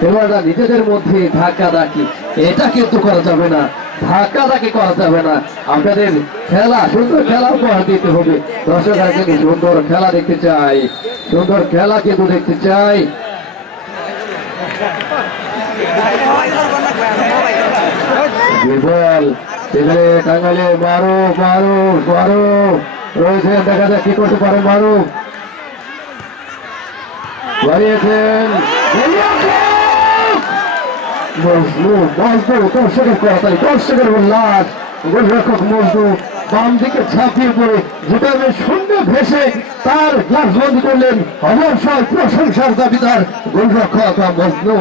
খেলোয়াড়রা নিজেদের মধ্যে ধাক্কাধাক্কি এটা কিন্তু করা যাবে না, ধাক্কাধাক্কি করা যাবে না। আপনাদের খেলা সুন্দর খেলা উপহার দিতে হবে। দর্শকরা কিন্তু সুন্দর খেলা দেখতে চাই, সুন্দর খেলা কিন্তু দেখতে চাই। বল সেখানে টাঙ্গাইলে মারো রয়েছে, দেখা যাক কি করতে পারে। মারো বাড়িয়েছেন দর্শকের উল্লাস। গোলরক্ষক মজনু বাম দিকে ঝাঁপিয়ে পড়ে যেটা শূন্য ভেসে তার গ্লাস বন্ধ করলেন। অবশ্যই প্রশংসার দাবিদার গোলরক্ষক মজনু।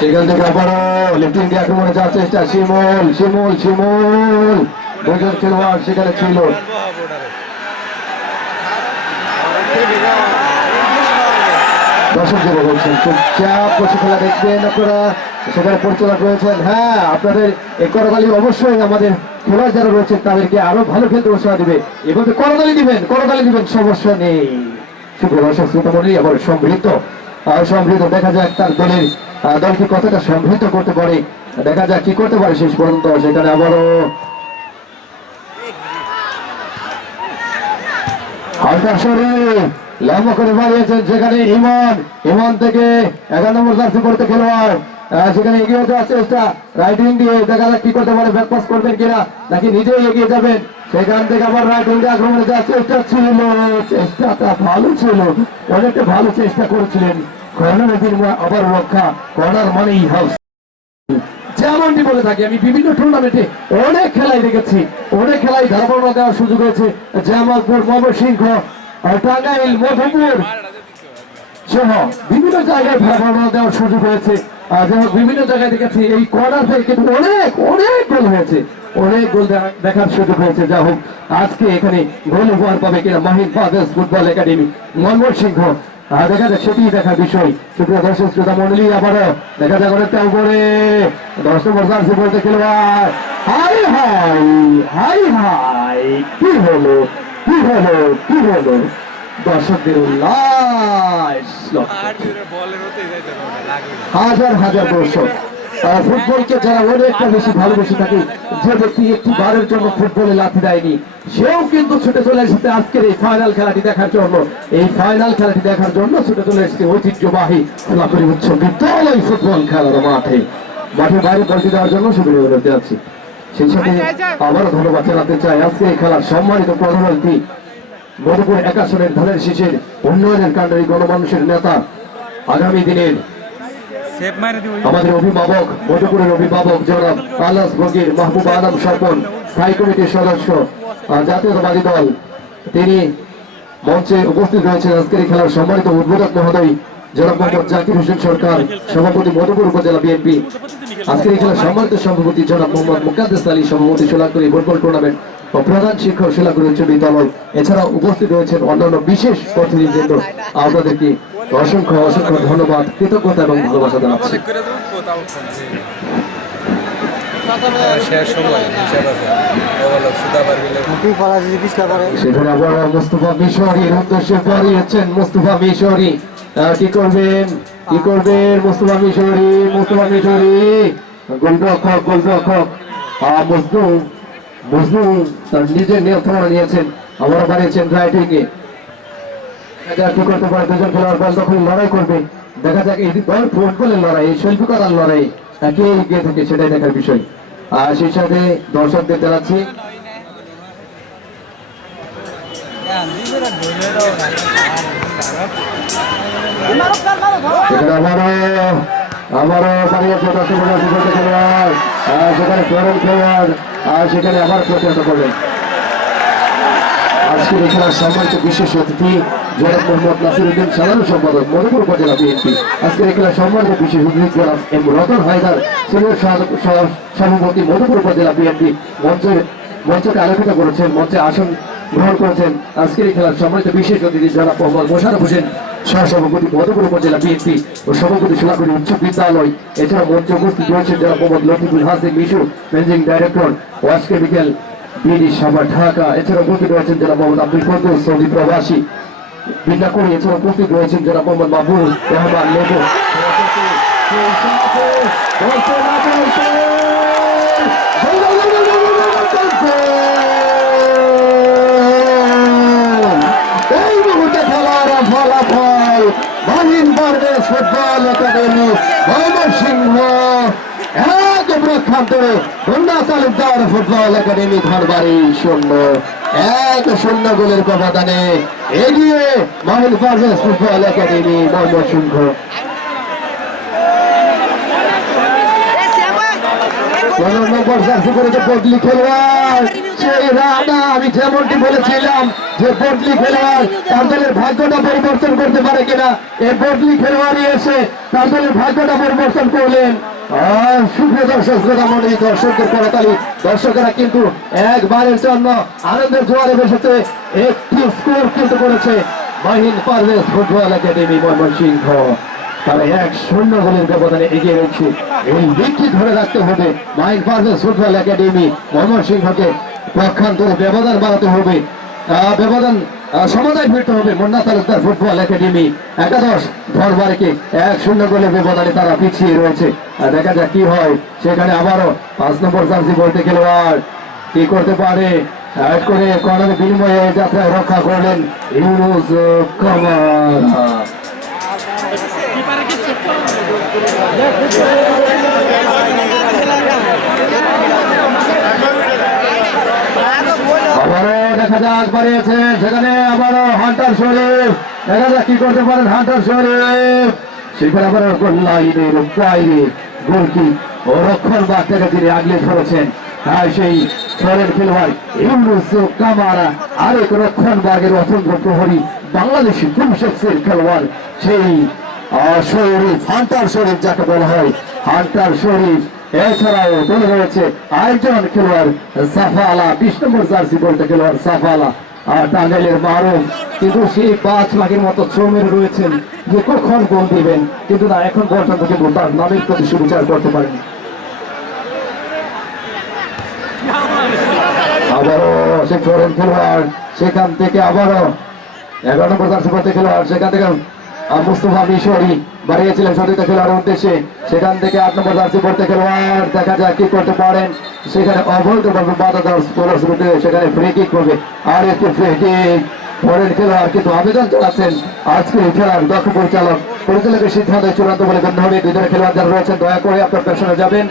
সেখান থেকে আবারও লিফটিং দিয়ে আক্রমণে যাওয়ার চেষ্টা। শিমুল দুজন খেলোয়াড় সেখানে ছিল। দর্শক যারা বলছেন চুপচাপ বসে খেলা দেখবেন আপনারা, সেখানে পরিচালক রয়েছেন। হ্যাঁ, আপনাদের এই করতালি অবশ্যই আমাদের খেলোয়াড় যারা রয়েছেন তাদেরকে আরো ভালো খেলতে উৎসাহ দিবে। এভাবে করতালি দিবেন, সমস্যা নেই। সুপ্রিয় দর্শক শ্রোতা মণ্ডলী, আবার সমৃদ্ধ দেখা যাক তার দলকে কতটা সমৃদ্ধ করতে পারে, দেখা যাক কি করতে পারে শেষ পর্যন্ত। সেখানে আবারও লম্বা করে বাড়িয়েছেন সেখানে ইমান থেকে 11 নম্বর জার্সি পড়তে খেলোয়াড় সেখানে এগিয়ে যাওয়ার চেষ্টা। রাইটিং দিয়ে দেখা যাক কি করতে পারে, ব্যাকপাস করবেন কিনা নাকি নিজেই এগিয়ে যাবেন। সেখান থেকে আবার রাইটিং দিয়ে আক্রমণে যাওয়ার চেষ্টা ছিল, চেষ্টাটা ভালো ছিল, অনেকটা ভালো চেষ্টা করেছিলেন। কর্নারের আবার রক্ষা, কর্নার মানেই হাউস। যেমনটি বলে থাকি আমি বিভিন্ন টুর্নামেন্টে অনেক খেলাই দেখেছি, অনেক খেলাই ধারণা দেওয়ার সুযোগ হয়েছে। জামালপুর, ময়মনসিংহ, টাঙ্গাইল, মধুপুর সহ বিভিন্ন জায়গায় ধারণা দেওয়ার সুযোগ হয়েছে। বিভিন্ন জায়গায় দেখেছি এই কর্নার থেকে কিন্তু অনেক গোল হয়েছে, অনেক গোল দেখার সুযোগ হয়েছে। যা হোক, আজকে এখানে গোল উপহার পাবে কিনা Mahin father's football academy Mymensingh, দেখা যাক সেটি দেখার বিষয়। সুপ্রিয় দর্শক শ্রোতা মন্ডলী, আবারও দেখা যাক অনেকটা উপরে 10 নম্বর জার্সি বলতে খেলোয়াড়। হাই কি হলো দর্শকদের উল্লাস, হাজার দর্শক। ফুটবলকে যারা অনেকটা বেশি ভালোবেসে থাকে, যে ব্যক্তি একটি বারের জন্য ফুটবলে লাথি দেয়নি, সেও কিন্তু ছুটে চলে এসেছে আজকের এই ফাইনাল খেলাটি দেখার জন্য। এই ফাইনাল খেলাটি দেখার জন্য ছুটে চলে এসেছে ঐতিহ্যবাহী খোলাপুরি উচ্চ বিদ্যালয় ফুটবল খেলার মাঠের বাইরে বলতে দেওয়ার জন্য শুধু অনুরোধ জানাচ্ছি। সেই সাথে আবারও ধন্যবাদ জানাতে চাই আজকে এই খেলার সম্মানিত প্রধান অতিথি মধুপুর 1 আসনের ধানের শীষের উন্নয়নের কাণ্ডারী গণমানুষের নেতা, আগামী দিনের আমাদের অভিভাবক, মধুপুরের অভিভাবক জনাব আলাস ফকির মাহবুব আলম সরপন, স্থায়ী কমিটির সদস্য, জাতীয়তাবাদী দল, তিনি মঞ্চে উপস্থিত রয়েছেন। আজকের খেলার সম্মানিত উদ্বোধক মহোদয় জনাব মোহাম্মদ জাকির হোসেন সরকার, সভাপতি মধুপুর উপজেলা বিএনপি। আজকের খেলার সম্মানিত সভাপতি জনাব মোহাম্মদ মুকাদ্দেস আলী, সভাপতি সোলাগুড়ি ফুটবল টুর্নামেন্ট ও প্রধান শিক্ষক সোলাগুড়ি উচ্চ বিদ্যালয়। এছাড়া উপস্থিত রয়েছেন অন্যান্য বিশেষ প্রতিনিধিবৃন্দ। আপনাদেরকে অসংখ্য অসংখ্য ধন্যবাদ, কৃতজ্ঞতা এবং ভালোবাসা জানাচ্ছি। শেষ সময় হিসাব আছে সুতাবার গেলে সেখানে আবার মোস্তফা মিশরির উদ্দেশ্যে বাড়িয়েছেন মুস্তফা মিশরি। কি করবেন কি করবেন মুস্তফা মিশরি, মুস্তফা মিশরি গোলরক্ষক গোলরক্ষক মজনু মজনু তার নিজের নিয়ন্ত্রণ নিয়েছেন, আবার বাড়িয়েছেন রাইটিংয়ে। কি করতে পারে দুজন খেলোয়াড় বল দখল লড়াই করবে, দেখা যাক এই দল ফুটবলের লড়াই, এই শৈল্পিকতার লড়াই কে এগিয়ে থাকে সেটাই দেখার বিষয়। আর সেই সাথে দর্শকদের জানাচ্ছি আবারও বাড়িয়েছে খেলোয়াড়, সেখানে ফ্লোরেন খেলোয়াড়, আর সেখানে আবার প্রতিহত করলেন। আজকের এই খেলার সম্মানিত বিশেষ অতিথি জনাব মোহাম্মদ নাসিরউদ্দিন, সাধারণ সম্পাদক মধুপুর উপজেলা বিএনপি। আজকের এই খেলার সম্মানিত বিশেষ অতিথি জনাব এম রতন হায়দার, সিনিয়র সভাপতি মধুপুর উপজেলা বিএনপি মঞ্চকে আলোকিত করেছেন, মঞ্চে আসন গ্রহণ করেছেন। আজকের এই খেলার সম্মানিত বিশেষ অতিথি জনাব মোহাম্মদ মোশাররফ হোসেন, সহসভাপতি মধুপুর উপজেলা বিএনপি ও সভাপতি সোলাপুরি উচ্চ বিদ্যালয়। এছাড়া মঞ্চে উপস্থিত রয়েছেন জনাব মোহাম্মদ লতিফুল হাসিন মিশু, ম্যানেজিং ডাইরেক্টর ও আজকে বিকেল বিডি সভা ঢাকা। এছাড়া উপস্থিত রয়েছেন জনাব মোহাম্মদ আব্দুল কদ্দুস, সৌদি প্রবাসী বিদ্যাকরী। এছাড়া উপস্থিত রয়েছেন জনাব মোহাম্মদ মাহবুব রহমান লেবু। এই মুহূর্তে খেলার ফলাফল মাহিন বার্ডেস ফুটবল একাডেমি ময়মনসিংহ 1 প্রক্ষান্তরে বন্যা তালুকদার ফুটবল একাডেমি ধনবাড়ি 0-1 গোলের ব্যবধানে এগিয়ে মাহিন বার্ডেস ফুটবল একাডেমি ময়মনসিংহ। বদলি খেলোয়াড় সেই রানা, আমি যেমনটি বলেছিলাম যে বদলি খেলোয়াড় তার দলের ভাগ্যটা পরিবর্তন করতে পারে কিনা, এই বদলি খেলোয়াড়ই এসে তার দলের ভাগ্যটা পরিবর্তন করলেন। সুপ্রিয় দর্শক শ্রোতা মন্ডলী, দর্শকদের করতালি, দর্শকেরা কিন্তু একবারের জন্য আনন্দের জোয়ারে বসেছে। একটি স্কোর কিন্তু করেছে মাহিন পারভেজ ফুটবল একাডেমি ময়মনসিংহ। তারা 1-0 গোলের ব্যবধানে এগিয়ে রয়েছে। এই দিকটি ধরে রাখতে হবে মাহিন পারভেজ ফুটবল একাডেমি ময়মনসিংহকে পক্ষান্তরে ব্যবধান বাড়াতে হবে, ব্যবধান সমাধান ফিরতে হবে। মুন্না তালুকদার ফুটবল একাডেমি একাদশ ধনবাড়িকে 1-0 গোলের ব্যবধানে তারা পিছিয়ে রয়েছে। দেখা যাক কি হয়। সেখানে আবারও 5 নম্বর জার্সি বলতে খেলোয়াড় কি করতে পারে, অ্যাড করে কর্নারের বিনিময়ে যাত্রায় রক্ষা করলেন ইউনুস কামাল। আবারও দেখা যাক বাড়িয়েছে, সেখানে আবারও হান্টার শরীফ, দেখা যাক কি করতে পারেন হান্টার শরীফ। সেখানে আবার লাইনের বাইরে গোলকি ও রক্ষণ বাগ থেকে তিনি আগলে ধরেছেন। সেই ফরেন খেলোয়াড় ইউনুস কামারা আরেক রক্ষণ বাগের অতন্ত্র প্রহরী বাংলাদেশি পুরুষের খেলোয়াড় সেই শরীফ, হান্টার শরীফ যাকে বলা হয় হান্টার শরীফ। এছাড়াও দলে রয়েছে আরেকজন খেলোয়াড় সাফালা, 20 নম্বর জার্সি বলতে খেলোয়াড় সাফালা আর টাঙ্গাইলের মারুফ। কিন্তু সেই 5 লাখের মতো শ্রমের রয়েছেন যে কখন গোল দিবেন, কিন্তু না এখন পর্যন্ত কিন্তু তার নামের প্রতি সুবিচার করতে পারেন। আবারও সে ফরেন খেলোয়াড়, সেখান থেকে আবারও 11 নম্বর জার্সি বলতে খেলোয়াড়, সেখান থেকে মুস্তফা মিশরি বাড়িয়েছিলেন সতীর্থ খেলোয়াড়ের উদ্দেশ্যে। সেখান থেকে 8 নম্বর জার্সি পড়তে খেলোয়াড়, দেখা যাক কি করতে পারেন। সেখানে অবৈধভাবে বাধা দেওয়ার সেখানে ফ্রি কিক করবে, আর একটু ফ্রি কিক ফরেন খেলোয়াড় কিন্তু আবেদন চালাচ্ছেন আজকে এই খেলার দক্ষ পরিচালকের সিদ্ধান্ত চূড়ান্ত বলে গণ্য হবে। দুই দলের খেলোয়াড় যারা রয়েছেন দয়া করে আপনার পেছনে যাবেন,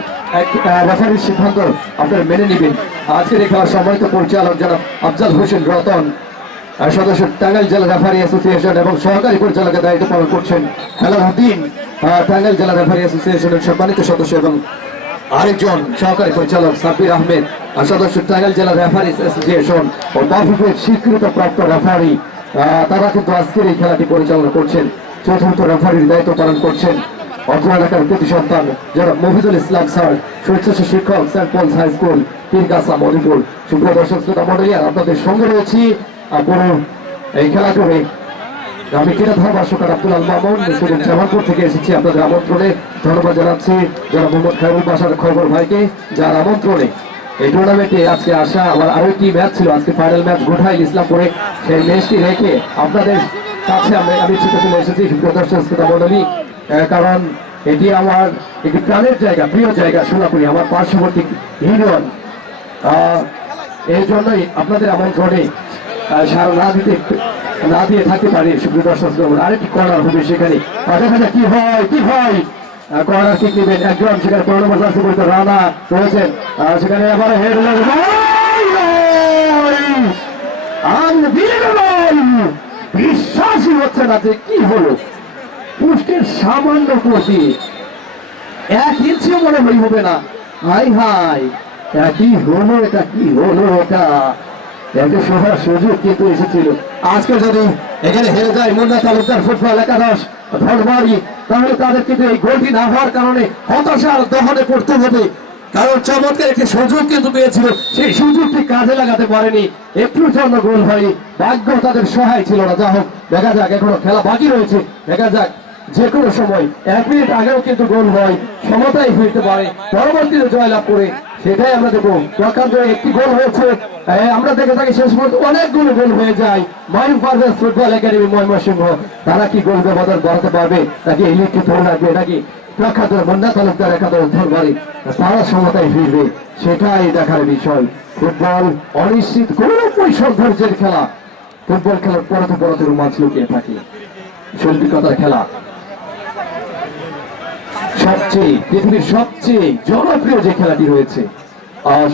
রেফারির সিদ্ধান্ত আপনার মেনে নেবেন। আজকের এই খেলার সম্মানিত পরিচালক জনাব আফজাল হোসেন রতন, সদস্য টাঙ্গাইল জেলা রেফারি অ্যাসোসিয়েশন এবং সহকারী পরিচালকের দায়িত্ব পালন করছেন হেলালউদ্দিন, টাঙ্গাইল জেলা রেফারি অ্যাসোসিয়েশনের সম্মানিত সদস্য, এবং আরেকজন সহকারী পরিচালক সাব্বির আহমেদ, সদস্য টাঙ্গাইল জেলা রেফারি অ্যাসোসিয়েশন ও বাফুফের স্বীকৃত প্রাপ্ত রেফারি। তারা কিন্তু আজকের এই খেলাটি পরিচালনা করছেন। চতুর্থ রেফারির দায়িত্ব পালন করছেন অত্র এলাকার প্রতি সন্তান যারা মফিজুল ইসলাম স্যার, স্বেচ্ছাসেবী শিক্ষক, Saint Paul's High School, Pirgachha, Madhupur. সুপ্রিয় দর্শক শ্রোতা মন্ডলী, আপনাদের সঙ্গে রয়েছি পুরো এই খেলা করে আমি ক্রীড়া ধারাভাষ্যকার আব্দুল আল মামুন মুর্শিদাবাদ জামালপুর থেকে এসেছি আপনাদের আমন্ত্রণে ধন্যবাদ জানাচ্ছি যারা মোহাম্মদ খায়রুল বাসার খবর ভাইকে যার আমন্ত্রণে এই টুর্নামেন্টে আজকে আসা আমার আরো একটি ম্যাচ ছিল আজকে ফাইনাল ম্যাচ গোঠাই ইসলামপুরে সেই ম্যাচটি রেখে আপনাদের কাছে আমি ছুটে চলে এসেছি সুপ্রিয় দর্শক শ্রোতা মণ্ডলী কারণ এটি আমার একটি প্রাণের জায়গা প্রিয় জায়গা সোনাপুরি আমার পার্শ্ববর্তী ইউনিয়ন এই জন্যই আপনাদের আমন্ত্রণে সারা না দিয়ে থাকতে পারি সুপ্রিয় দর্শক শ্রোতা আরেকটি কর্নার হবে সেখানে দেখা যাক কি হয় কর্নার কিক নেবেন একজন সেখানে 15 নম্বর জার্সি পরিহিত রানা রয়েছেন সেখানে আবার হেড বিশ্বাসই হচ্ছে না যে কি হলো পুষ্টের সামান্য গতি 1 ইঞ্চিও মনে হয় হবে না হাই কি হলো এটা একটা শোভার সুযোগ কিন্তু এসেছিল আজকে যদি এখানে হেরে যায় মুন্না তালুকদার ফুটবল একাদশ ধনবাড়ি তাহলে তাদের কিন্তু এই গোলটি না হওয়ার কারণে হতাশার দহনে পড়তে হবে কারণ চমৎকার একটি সুযোগ কিন্তু পেয়েছিল সেই সুযোগটি কাজে লাগাতে পারেনি একটু জন্য গোল হয়নি ভাগ্য তাদের সহায় ছিল না যা হোক দেখা যাক এখনো খেলা বাকি রয়েছে দেখা যাক যে কোনো সময় 1 মিনিট আগেও কিন্তু গোল হয় সমতায় ফিরতে পারে পরবর্তীতে জয়লাভ করে সেটাই আমরা দেখবো একটি গোল হয়েছে আমরা দেখে থাকি শেষ পর্যন্ত অনেকগুলো গোল হয়ে যায় mime Parvez football academy Mymensingh তারা কি গোল ব্যবধান বাড়াতে পারবে নাকি এই লিগটি ধরে রাখবে নাকি প্রখ্যাত মুন্না তালুকদার একাদশ ধরবাড়ি তারা সমতায় ফিরবে সেটাই দেখার বিষয় ফুটবল অনিশ্চিত কোনোরকম সৌন্দর্যের খেলা ফুটবল খেলার পরতে রোমাঞ্চ লুকিয়ে থাকে শৈল্পিকতার খেলা পৃথিবীর সবচেয়ে জনপ্রিয় যে খেলাটি রয়েছে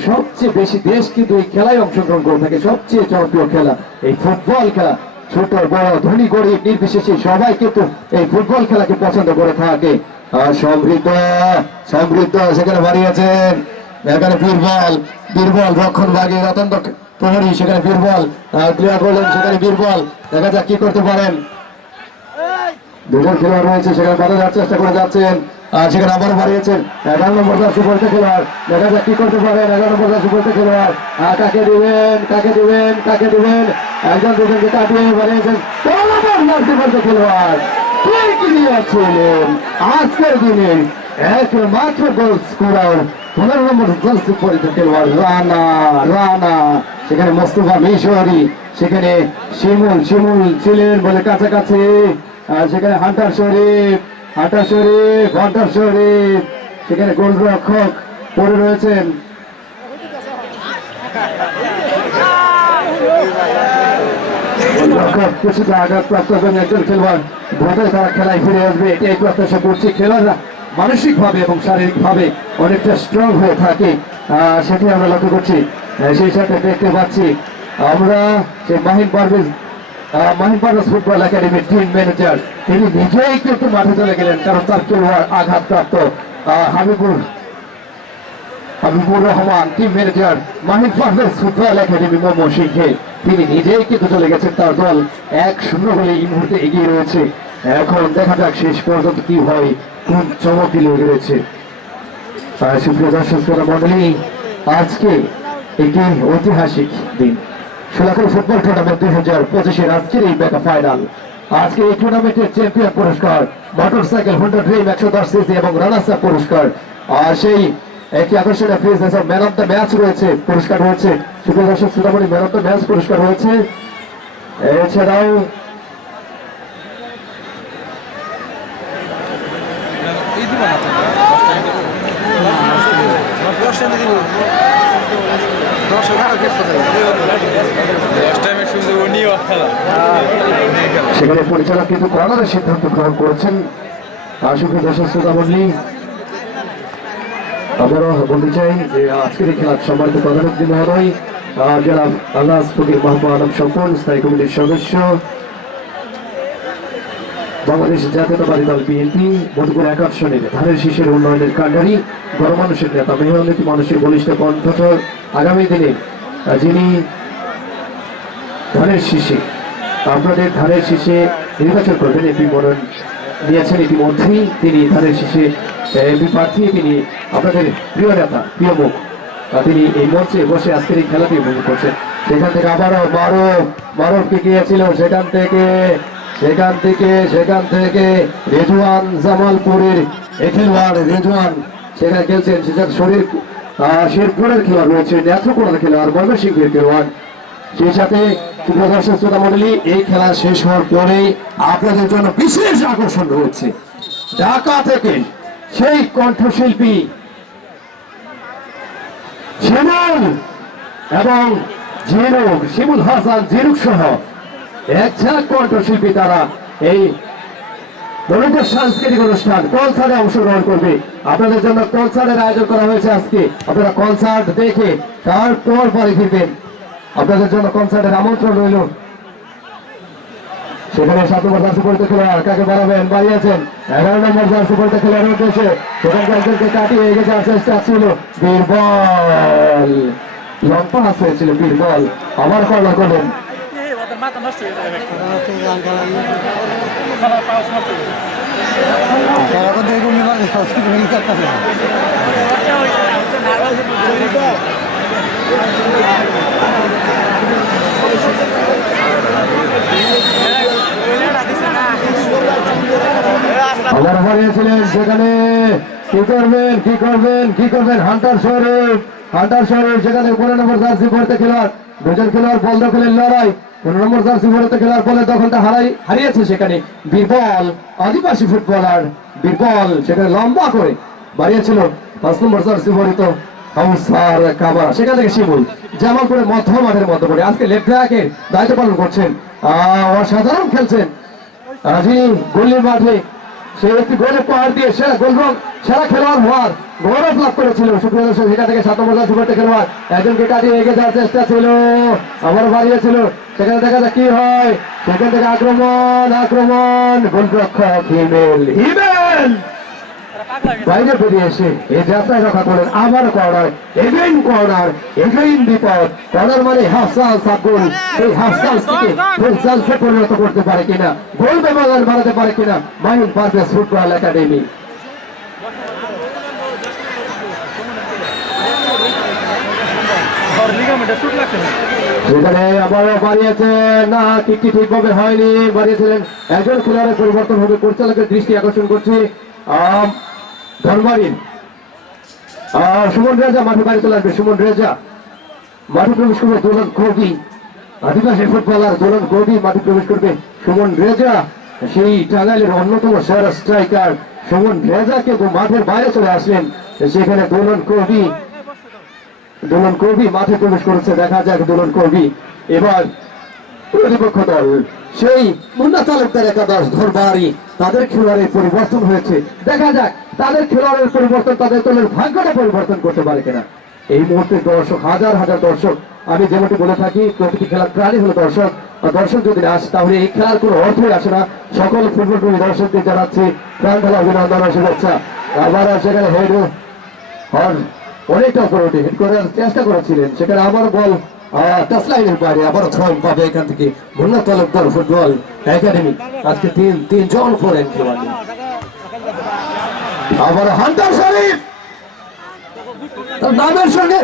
সবচেয়ে বেশি দেশ কিন্তু এই খেলায় অংশগ্রহণ করে থাকে সবচেয়ে জনপ্রিয় খেলা এই ফুটবল খেলা ছোট বড় ধনী গরিব নির্বিশেষে সবাই কিন্তু এই ফুটবল খেলাকে পছন্দ করে থাকে সমৃদ্ধ সেখানে বাড়িয়েছেন এখানে বীরবল রক্ষণ ভাগে রতন প্রহরী সেখানে বীরবল ক্রিয়া করলেন সেখানে বীরবল দেখা যাক কি করতে পারেন দুজন খেলোয়াড় রয়েছে সেখানে বাধা দেওয়ার চেষ্টা করে যাচ্ছেন সেখানে আবারও বাড়িয়েছেন 11 নম্বর জার্সি পরিহিত খেলোয়াড় দেখা যাক কি করতে পারেন 11 নম্বর জার্সি পরিহিত খেলোয়াড় কাকে দিবেন একজন দুজনকে কাটিয়ে বাড়িয়েছেন 13 নম্বর জার্সি পরিহিত খেলোয়াড় ছিলেন আজকের দিনে একমাত্র গোল স্কোরার 15 নম্বর জার্সি পরিহিত খেলোয়াড় রানা সেখানে মোস্তফা মিশরি সেখানে শিমুল ছিলেন বলে কাছাকাছি সেখানে হান্টার শরীফ সেখানে গোলরক্ষক পড়ে রয়েছেন কিছুটা আঘাতপ্রাপ্ত একজন খেলোয়াড় দ্রুতই তারা খেলায় ফিরে আসবে এটাই প্রত্যাশা করছি খেলোয়াড়রা মানসিক ভাবে এবং শারীরিক ভাবে অনেকটা স্ট্রং হয়ে থাকে সেটি আমরা লক্ষ্য করছি সেই সাথে দেখতে পাচ্ছি আমরা যে মাহিন পারভেজ ফুটবল একাডেমির টিম ম্যানেজার তিনি নিজেই কিন্তু মাঠে চলে গেলেন কারণ তার খেলোয়াড় আঘাতপ্রাপ্ত Habibur Rahman team manager Mahin Parvez football academy ময়মনসিংহে তিনি নিজেই কিন্তু চলে গেছেন তার দল 1-0 বলে এই মুহূর্তে এগিয়ে রয়েছে এখন দেখা যাক শেষ পর্যন্ত কি হয় কোন চমকটি লেগে রয়েছে সুপ্রিয় দর্শক শ্রোতা মণ্ডলী আজকে একটি ঐতিহাসিক দিন সোলাপুর ফুটবল টুর্নামেন্ট 2025 আজকের এই মেগা ফাইনাল আজকে এই টুর্নামেন্টের চ্যাম্পিয়ন পুরস্কার মোটরসাইকেল হোন্ডা ড্রিম 110 সিসি এবং রানার্স আপ পুরস্কার আর সেই একটি আকর্ষণীয় প্রিজ ম্যান অফ দ্য ম্যাচ রয়েছে পুরস্কার রয়েছে সুপ্রিয় দর্শক শ্রোতা মণ্ডলী ম্যান অফ দ্য ম্যাচ পুরস্কার রয়েছে এছাড়াও সেখানে পরিচালক কিন্তু কর্নারের সিদ্ধান্ত গ্রহণ করেছেন সুপ্রিয় দর্শক শ্রোতা মণ্ডলী আবারও বলতে চাই যে আজকের এই খেলার সম্মানিত প্রধান অতিথি মহোদয় জনাব আল্লাহ ফকির মাহবুব আলম স্বপন স্থায়ী কমিটির সদস্য বাংলাদেশ জাতীয়তাবাদী দল বিএনপি মধুপুর 1 আসনের ধানের শীষের উন্নয়নের কাণ্ডারি গণমানুষের নেতা মেহনতি মানুষের বলিষ্ঠ কণ্ঠস্বর আগামী দিনে যিনি ধানের শীষে আপনাদের ধানের শীষে নির্বাচন করবেন এমপি মনোনয়ন নিয়েছেন ইতিমধ্যেই তিনি ধানের শীষে এমপি প্রার্থী তিনি আপনাদের প্রিয় নেতা প্রিয় মুখ তিনি এই মঞ্চে বসে আজকের এই খেলাটি উপভোগ করছেন সেখান থেকে আবারও মারুফকে গিয়েছিল সেখান থেকে সেখান থেকে রেজওয়ান জামালপুরের এই খেলোয়াড় রেজওয়ান সেখানে খেলছেন, সেখানে শেরপুরের খেলোয়াড় রয়েছে, নেত্রকোনার খেলোয়াড়, ময়মনসিংহের খেলোয়াড়। সেই সাথে দর্শক শ্রোতা মণ্ডলী, এই খেলা শেষ হওয়ার পরেই আপনাদের জন্য বিশেষ আকর্ষণ রয়েছে। ঢাকা থেকে সেই কণ্ঠশিল্পী শিমুল এবং শিমুল হাসান জিরুক সহ এক ঝাঁক কণ্ঠশিল্পী তারা এই রবীন্দ্র সাংস্কৃতিক অনুষ্ঠান কনসার্টে অংশগ্রহণ করবে। আপনাদের জন্য কনসার্টের আয়োজন করা হয়েছে আজকে। আপনারা কনসার্ট দেখে তারপর পরে ফিরবেন। আপনাদের জন্য কনসার্টের আমন্ত্রণ রইল। সেখানে 7 নম্বর জার্সি পরিতে খেলোয়াড় কাকে বাড়াবেন, বাড়িয়েছেন 11 নম্বর জার্সি পরিতে খেলোয়াড় উদ্দেশ্যে সেখানকার একজনকে কাটিয়ে এগিয়ে যাওয়ার চেষ্টা ছিল। বীরবল লম্বা হয়েছিল, বীরবল আবার কর্নার করলেন। আবার বাড়িয়েছিলেন সেখানে কি করবেন হান্টার শরীফ সেখানে 15 নম্বর জার্সি পড়তে খেলোয়াড়, দুজন খেলোয়াড় বল দখলের লড়াই। 15 নম্বর জার্সি পড়তে খেলোয়াড় বলের দখলটা হারিয়েছে সেখানে বীরবল, আদিবাসী ফুটবলার বীরবল সেখানে লম্বা করে বাড়িয়েছিল 5 নম্বর জার্সি পরিত হাউসার কামারা। সেখান থেকে শিমুল জামালপুরের মধ্য মাঠের মধ্যে পড়ে আজকে লেফট ব্যাকের দায়িত্ব পালন করছেন, অসাধারণ খেলছেন যিনি গল্লির মাঠে সে একটি গোলের পাহাড় দিয়ে সেরা খেলোয়াড় হওয়ার গৌরব লাভ করেছিল। সুপ্রিয় দর্শক, সেখান থেকে 7 নম্বর জার্সি খেলোয়াড় একজনকে কাটিয়ে এগিয়ে যাওয়ার চেষ্টা ছিল, আবার বাড়িয়েছিল। সেখানে দেখা যাক কি হয়। সেখান থেকে আক্রমণ গোলরক্ষক হিমেল বাইরে বেরিয়ে এসে এই যাত্রায় রক্ষা করেন। আবার কর্নার, এগেইন বিপদ। কর্নার মানে হাফ চান্স, গোল। এই হাফ চান্স থেকে ফুল চান্সে পরিণত করতে পারে কিনা, গোল ব্যবধান বাড়াতে পারে কিনা মাহিন পারভেজ ফুটবল একাডেমি। সেখানে আবারও বাড়িয়েছে না, কিকটি ঠিকভাবে হয়নি, বাড়িয়েছিলেন। একজন খেলোয়াড়ের পরিবর্তন হবে, পরিচালকের দৃষ্টি আকর্ষণ করছে। ধনবাড়ির সুমন রেজা মাঠে বাড়ি চলে আসবে। সুমন রেজা মাঠে প্রবেশ করবে। দোলন কবি আদিবাসী ফুটবলার দোলন কবি মাঠে প্রবেশ করবে। সুমন রেজা সেই টাঙ্গাইলের অন্যতম সেরা স্ট্রাইকার সুমন রেজা কিন্তু মাঠের বাইরে চলে আসলেন। সেখানে দোলন কবি মাঠে প্রবেশ করেছে। দেখা যাক দোলন কবি এবার প্রতিপক্ষ দল সেই মুন্না তালুকদার একাদশ ধনবাড়ি তাদের খেলোয়াড়ের পরিবর্তন হয়েছে। দেখা যাক তাদের খেলোয়াড়ের পরিবর্তন তাদের দলের ভাগ্যটা পরিবর্তন করতে পারে কিনা। এই মুহূর্তে দর্শক, হাজার দর্শক, আমি যেমনটি বলে থাকি প্রতিটি খেলার প্রাণী হলো দর্শক। আর দর্শক যদি না আসে তাহলে এই খেলার কোনো অর্থই আসে না। সকল ফুটবল প্রেমী দর্শকদের জানাচ্ছি প্রাণ ঢালা অভিনন্দন ও শুভেচ্ছা। আবার সেখানে অনেকটা উপরে উঠে হেড করার চেষ্টা করেছিলেন, সেখানে আবার বল টাচলাইনের বাইরে, আবারও থ্রোইং পাবে এখান থেকে মুন্না তালুকদার ফুটবল একাডেমি। আজকে তিনজন ফরেন খেলোয়াড়। আবার হান্টার শরীফ, তার নামের সঙ্গে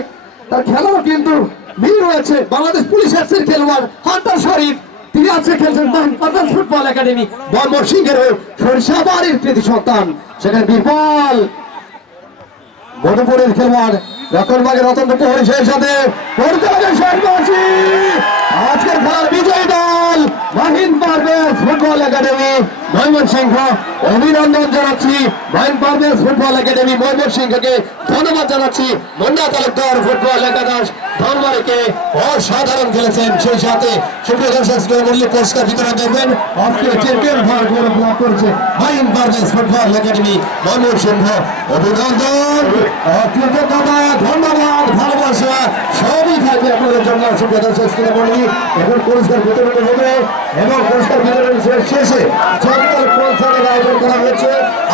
তার খেলারও কিন্তু মিল রয়েছে। বাংলাদেশ পুলিশের খেলোয়াড় হান্টার শরীফ, তিনি আজকে খেলছেন বাংলাদেশ ফুটবল একাডেমি ময়মনসিংহের হয়ে সরিষাবাড়ির কৃতি সন্তান। সেখানে বীরবল মধুপুরের খেলোয়াড় রতনবাগের রতন পরিষের সাথে আজকের খেলার বিজয়ী দল মাহিন পারভেজ ফুটবল একাডেমি ময়মনসিংহ। অভিনন্দন জানাচ্ছি মাহিন পারভেজ ফুটবল একাডেমি ময়মনসিংহকে, ধন্যবাদ জানাচ্ছি মুন্না তালুকদার ফুটবল একাদশ ধনবাড়িকে। অসাধারণ খেলেছেন। সেই সাথে সুপ্রিয় দর্শক মূল্য পুরস্কার বিতরণ করবেন। আজকে চ্যাম্পিয়ন হওয়ার গৌরব লাভ করেছে মাহিন পারভেজ ফুটবল একাডেমি ময়মনসিংহ। অভিনন্দন, কৃতজ্ঞতা, ধন্যবাদ, ভালোবাসা সবই থাকবে আপনাদের জন্য। সুপ্রিয় দর্শক মন্ডলী, এখন পুরস্কার বিতরণ হবে এবং পুরস্কার বিতরণ শেষে চমৎকার কনসার্টের আয়োজন করা হয়েছে।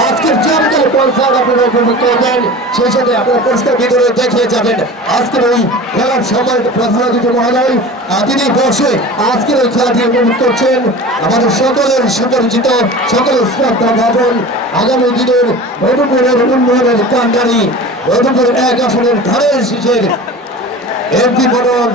আজকের চমৎকার কনসার্ট আপনারা উপভোগ করবেন, সেই সাথে আপনারা পুরস্কার বিতরণ দেখিয়ে যাবেন। আজকের ওই খেলার সময় প্রধান অতিথি মহোদয় তিনি বসে আজকের ওই খেলাটি উপভোগ করছেন। আমাদের সকলের সুপরিচিত, সকলের শ্রদ্ধা ভাজন আগামী দিনের মধুপুরের উন্নয়নের কান্ডারি, মধুপুরের 1 আসনের ধারের শীষের এমপি মনোনয়ন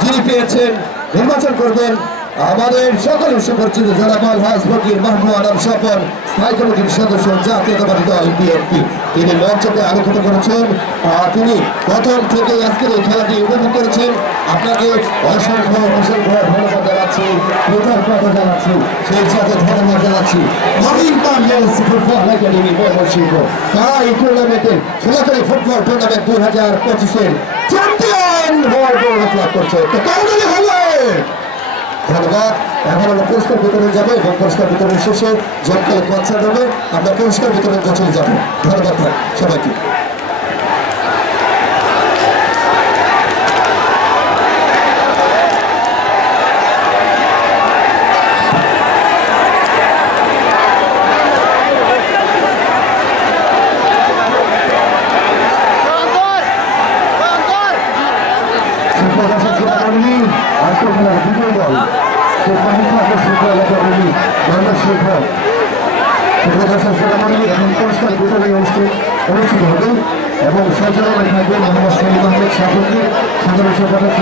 যিনি পেয়েছেন, নির্বাচন করবেন আমাদের সকল সুপরিচিত জনাব আলহাজ ফকির মাহমুদ আলম স্বপন স্থায়ী কমিটির সদস্য জাতীয়তাবাদী দল বিএনপি। তিনি মঞ্চকে আলোকিত করেছেন। তিনি প্রথম থেকে আজকের এই খেলাটি উপভোগ করেছেন। আপনাকে অসংখ্য অসংখ্য ধন্যবাদ জানাচ্ছি, কৃতজ্ঞতা জানাচ্ছি, সেই সাথে ধন্যবাদ জানাচ্ছি নবীন বাংলাদেশ ফুটবল একাডেমি ময়মনসিংহ। তারা এই টুর্নামেন্টের সরকারি ফুটবল টুর্নামেন্ট 2025-এর চ্যাম্পিয়ন হওয়ার গৌরব লাভ করছে। তো কেমন হবে? ধন্যবাদ। এখন আমরা পুরস্কার বিতরণ যাবো এবং পুরস্কার বিতরণ শেষে জনকালে কনসার্ট হবে, আমরা পুরস্কার বিতরণ চলে যাবো। ধন্যবাদ সবাইকে। অনুষ্ঠিত হবে এবং সঞ্চালনায় থাকবেন মোহাম্মদ সলিম আহমেদ সাফল্যের সাধারণ সম্পাদক